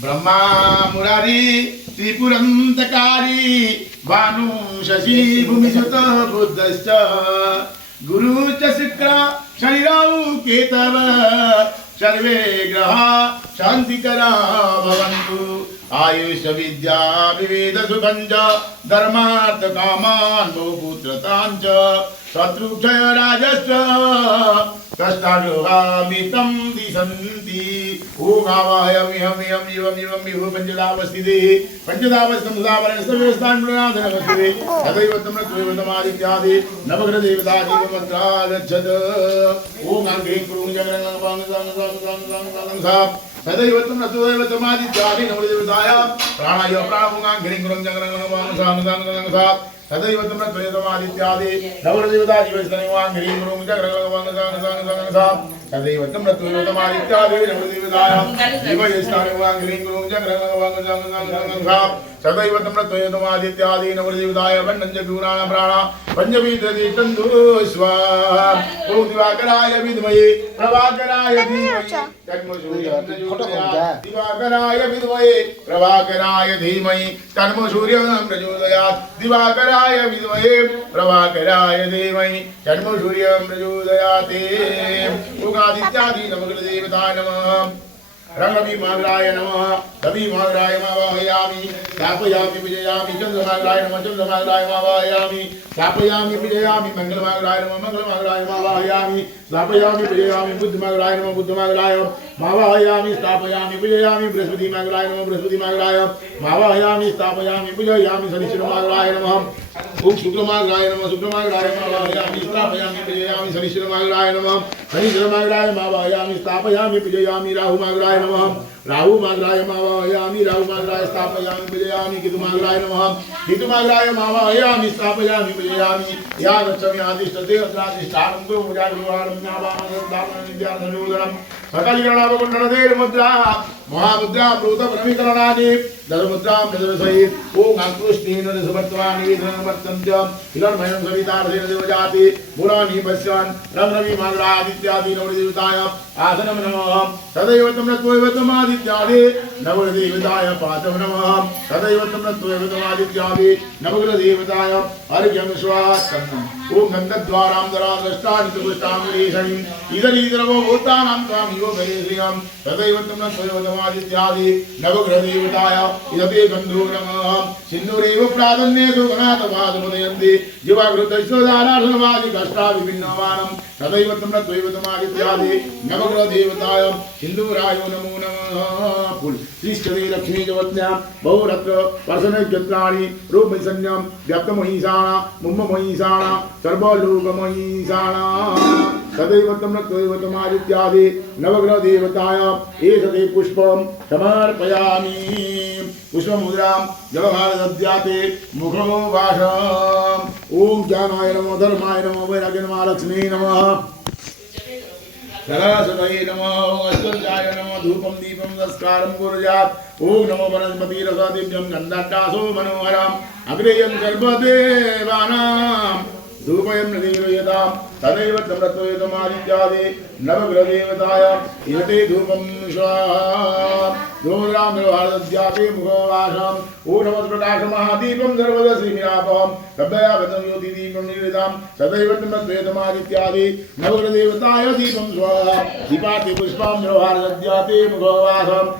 ब्रह्मा मुरारी त्रिपुरंतकारी भानु शशि भूमिसुत बुद्धश्च गुरु च शुक्र शनिराहु केतव सर्वे ग्रहा शांतिकरा भवन्तु आयुष विद्या विवेद सुखंच धर्मार्थ कामान बहुपुत्रतांच शत्रुक्षय राजस्व कष्टागृहामितं दिशन्ति ओम आवाहयामि हम यम इवम इवम इव पंचदावस्थिते पंचदावस्थमुदावरणस्तव्यवस्थान् प्रणनादनमस्तिते तदैव तं त्वयवतमादित्यादि नवग्रह देवता जीवमन्त्रा गच्छत ओम आङ्घ्रीं क्रूं जगरङ्गं सा सदैव तं त्वयवतमादित्यादि नवग्रहदेवताय प्राणाय प्राणमुगाङ्घ्रीं क्रूं जगरङ्गं सा सदैव तं त्वयवतमादित्यादि नवग्रहदेवता जीवस्तनिवाङ्घ्रीं क्रूं जगरङ्गं सा सदैव तं त्वयवतमादित्यादि नवग्रहदेवताय जीवस्तनिवाङ्घ्रीं क्रूं जगरङ्गं सा सदैव तं त्वयवतमादित्यादि नवग्रहदेवताय वन्नं च दूराण प्राणा पंचवीतंदु स्वाहा ओम दिवाकराय विद्महे प्रभाकराय धीमहि दिवाकराय विद्महे प्रभाकराय धीमहि तन्नो सूर्यं प्रचोदयात् दिवाकराय विद्महे प्रभाकराय धीमहि तन्नो सूर्यं प्रचोदयात् उगादित्यादि नवग्रहदेवताय नमः रंगभीमाग्राय नमः रविमाग्राय मावाहयामि स्थापयामि विजयामि चंद्रमाग्राय नमः चंद्रमाग्राय मावाहयामि स्थापयामि विजयामि मंगलमाग्राय नमः मंगलमाग्राय मावाहयामि स्थापयामि विजयामि बुद्धमाग्राय नमः बुद्धमाग्राय मावाहयामि स्थापयामि विजयामि बृहस्पतिमाग्राय नमः बृहस्पतिमाग्राय मावाहयामि स्थापयामि विजयामि शनिश्चरमाग्राय नमः ओम शुक्रमाग्राय नमः शुक्रमाग्राय मावाहयामि स्थापयामि विजयामि शनिश्चरमाग्राय नमः शनिश्चरमाग्राय मावाहयामि स्थापयामि विजयामि राहुमाग्राय नमः राहुमाग्राय मावाहयामि राहुमाग्राय स्थापयामि विजयामि केतुमाग्राय नमः केतुमाग्राय मावाहयामि स्थापयामि विजयामि या लक्ष्मी आदिष्टते अत्रादिष्टानं गुरुमुजागुरुवाणं ज्ञावामनदामनिद्याधनुदरं सकलगणावकुण्डलधेर मुद्रा महामुद्रा प्रोतप्रमिकरणादि दशमुद्रां दशसहित ओम अंकुष्टेन दशवर्तमानि धनवर्तन्त्य हिरण्मयं सवितार्धेन देवजाति पुराणि पश्यन् रंगरविमाग्रादित्यादि नवदेवताय आसनं नमः तदैव तं त्वयवतमादित्यादि नवदेवताय पादं नमः तदैव तं त्वयवतमादित्यादि नवग्रहदेवताय अर्घ्यं स्वाहा ओम गन्धद्वारां दरादष्टानि तुष्टां रेषणिं इदरीदरवो भूतानां त्वामिव गणेश्रियं तदैव तं त्वयवतमादित्यादि नवग्रहदेवताय इदते गन्धो नमः सिन्दूरेव प्राधान्येषु गणातवादमुदयन्ति जीवाकृतैश्वदानार्धनवादि कष्टा विभिन्नवानं तदैव तं त्वयवतमादित्यादि नवग्रहदेवताय सिन्दूराय नमो नमः फुल श्रीष्ठदे लक्ष्मी जवत्न्यां बहुरत्र पर्शनक्षत्राणि रूपैसन्यं व्याप्तमहिषाणा मुम्ममहिषाणा सर्वलोकमहिषाणा तदैव तं त्वयवतमादित्यादि नवग्रहदेवताय एषते पुष्पं समर्पयामि पुष्पमुद्रां जलभारदद्याते मुखो वाशम् ओम ज्ञानाय नमो धर्माय नमो वैराग्य नमः लक्ष्मी नमः सरस्वती नमः ओम अस्तुत्याय नमः धूपं दीपं नमस्कारं कुर्यात् ओम नमो वनस्पति रसदिव्यं गन्धर्डासो मनोहरम् अग्रेयं सर्वदेवानां धूपयं निवेदयां तदैव तं त्वयवतमादित्यादि नवग्रहदेवताय इदते धूपं स्वाहा धूम्रां भारदद्याते मुखवासम् ओम नमः प्रकाशमहादीपं सर्वदा श्रीमिरापं तद्दया गतं ज्योतिदीपं निवेदां सदैव तं त्वयवतमादित्यादि नवग्रहदेवताय दीपं स्वाहा दीपाति पुष्पं भारदद्याते मुखवासम्।